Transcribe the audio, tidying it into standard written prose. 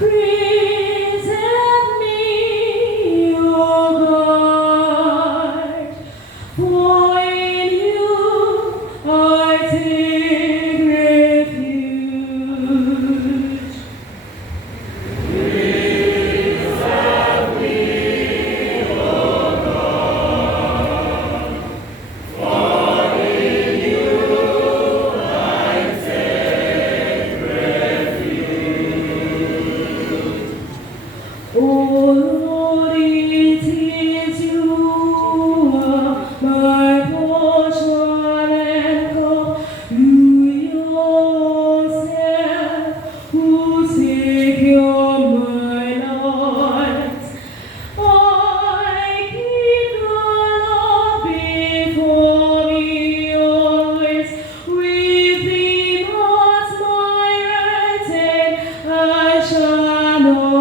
Preserve me, O God, for in you I take refuge. O Lord, it is you are my portion and God, you yourself who secure my life. I keep the Lord before me always, with him as my right hand, I shall not